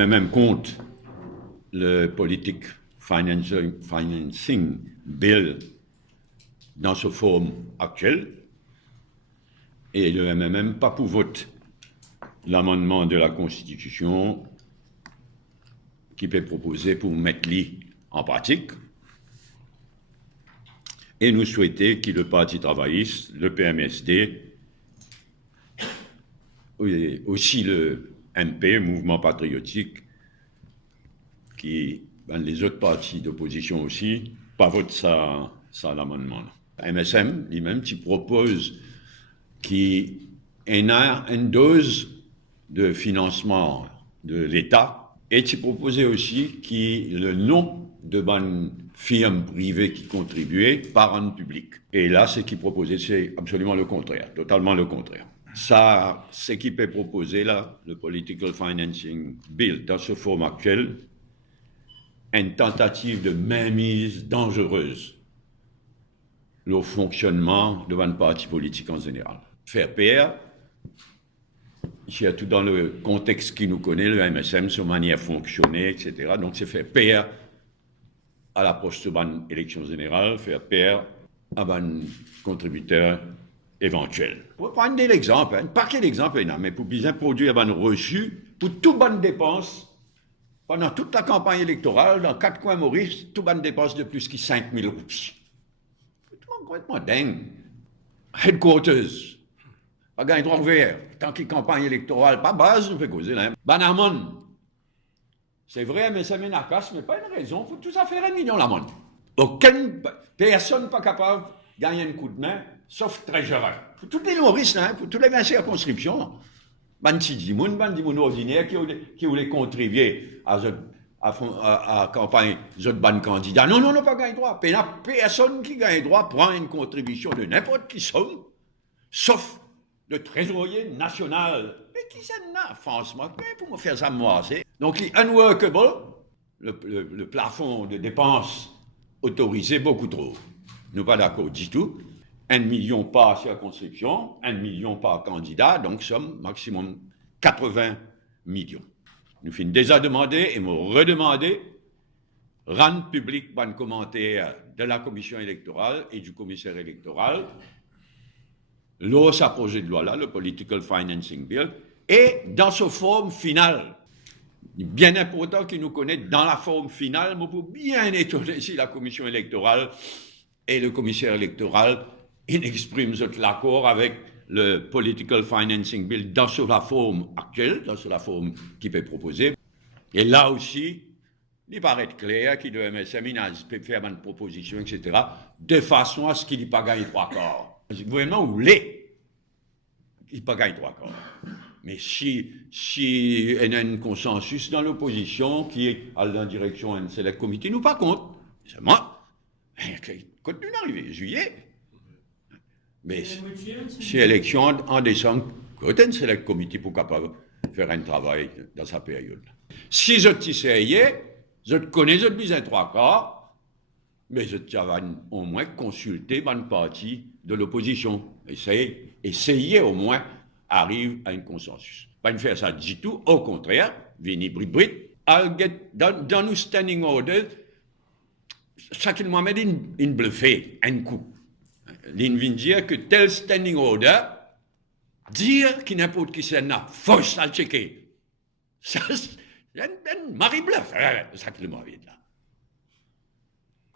MMM contre le Politic Financing Bill dans sa forme actuelle, et le MMM pas pour vote l'amendement de la Constitution qui peut proposer pour mettre l'I en pratique. Et nous souhaitons que le Parti travailliste, le PMSD, aussi le MP, Mouvement patriotique, qui, les autres partis d'opposition aussi, pas votent ça l'amendement. MSM, lui-même, qui propose qu'il y ait une dose de financement de l'État et qui proposait aussi que le nom de bonnes firmes privées qui contribuaient par un public. Et là, ce qu'il proposait, c'est absolument le contraire, totalement le contraire. Ça, ce qui peut proposer là, le Political Financing Bill, dans ce forme actuel, une tentative de mainmise dangereuse le fonctionnement de un parti politique en général. Faire peur, surtout dans le contexte qui nous connaît, le MSM, sa manière de fonctionner, etc. Donc, c'est faire peur à l'approche de l'élection générale, faire peur à un contributeur éventuel. Pour prendre l'exemple, un paquet d'exemples, mais pour bien produire un reçu pour toute bonne dépense, pendant toute la campagne électorale, dans 4 coins Maurice, toute bonne dépense de plus que 5 000 roupies. C'est complètement dingue. Headquarters, pas gagné droit ouvert, tant qu'il campagne électorale, pas base, on peut causer là. Banamon, c'est vrai, mais ça mène à casse, mais pas une raison, il faut tout ça faire 1 million l'amende. Aucune personne pas capable de gagner un coup de main, sauf Treasurer. Pour tous les Maurice, pour toutes les 20 circonscriptions, ban dimoun ordinaire qui voulait contribuer à la campagne de ban candidat. Non, pas gagné droit. Personne qui gagne droit prend une contribution de n'importe qui somme, sauf le trésorier national. Mais qui c'est là, franchement, pour me faire ça, moi, c'est. Donc, unworkable, le plafond de dépenses autorisé beaucoup trop. Nous pas d'accord du tout. 1 million par circonscription, 1 million par candidat, donc somme maximum 80 millions. Nous finissons déjà demandé et me redemandé rendre public un commentaire de la commission électorale et du commissaire électoral, ce projet de loi-là, le Political Financing Bill, et dans sa forme finale. Bien important qu'il nous connaisse dans la forme finale, mais pour bien étonner si la commission électorale et le commissaire électoral il exprime l'accord avec le Political Financing Bill dans la forme actuelle, dans la forme qu'il peut proposer. Et là aussi, il paraît clair qu'il doit peut faire une proposition, etc., de façon à ce qu'il n'y ait pas gagné 3/4. Le gouvernement voulait qu'il n'y ait pas gagné 3/4. Mais si il y a un consensus dans l'opposition qui est à la direction d'un select committee, nous pas contre. C'est moi. Continue d'arriver, juillet. Mais si l'élection en décembre, quand un select committee pour capable faire un travail dans sa période. Si je t'essayais, je te connais, je te disais 3/4, mais je t'avais au moins consulté une partie de l'opposition. Essayez au moins arrive à un consensus. Pas faire ça du tout, au contraire, vini brit, dans nos standing orders, chacun de moi une bluffé, un coup. L'in vient dire que tel standing order, dire qu'il n'importe qui c'est là, force à le checker. Ça, c'est un mari bluff, ça que le mari là.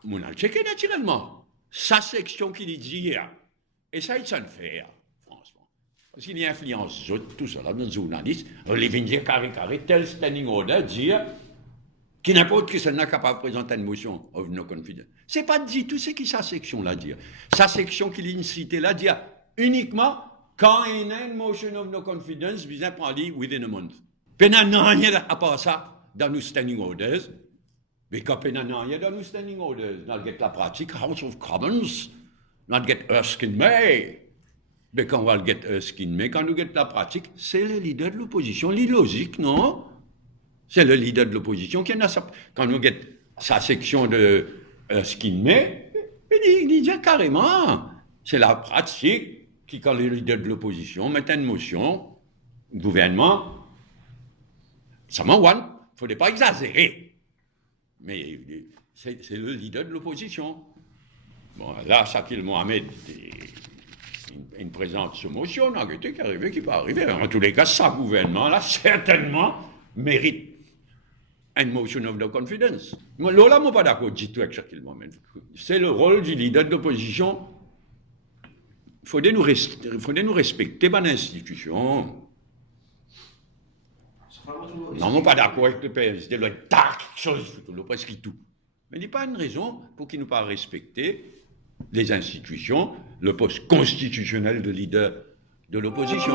Mon a le checké naturellement. Sa section qui dit dire, et ça, il s'en fait, franchement. Parce qu'il y a influence, tout ça, là, dans le journaliste, il vient dire carré, tel standing order, dire qu'il n'importe qui c'est là capable de présenter une motion of no confidence. C'est pas dit tout ce qui sa section là dire. Sa section qui l'incite là dire uniquement quand il y a une motion of no confidence, vous apprenez within a month. Pena n'a rien à part ça dans nos standing orders. Mais quand pena n'a rien dans nos standing orders, not get la pratique House of Commons, not get Erskine May. Mais quand on va le get Erskine May, quand nous get la pratique, c'est le leader de l'opposition, l'illogique, non? C'est le leader de l'opposition qui a sa... Quand nous get sa section de Erskine May, il dit carrément, c'est la pratique qui, quand le leader de l'opposition met une motion, le gouvernement, ça m'en one, faudrait pas exagérer. Mais c'est le leader de l'opposition. Bon, là, Shakil Mohamed, une présente ce motion, non, qui est arrivé, qui va arriver. En tous les cas, ce gouvernement-là, certainement, mérite une motion of no confidence. Moi, là, je ne suis pas d'accord du tout avec Shakil Mohamed. C'est le rôle du leader de l'opposition. Il faudrait nous respecter dans l'institution. Non, je ne suis pas d'accord avec le PSD. Il doit être quelque chose, presque tout. Mais il n'y a pas une raison pour qu'il ne pas respecter les institutions, le poste constitutionnel de leader de l'opposition.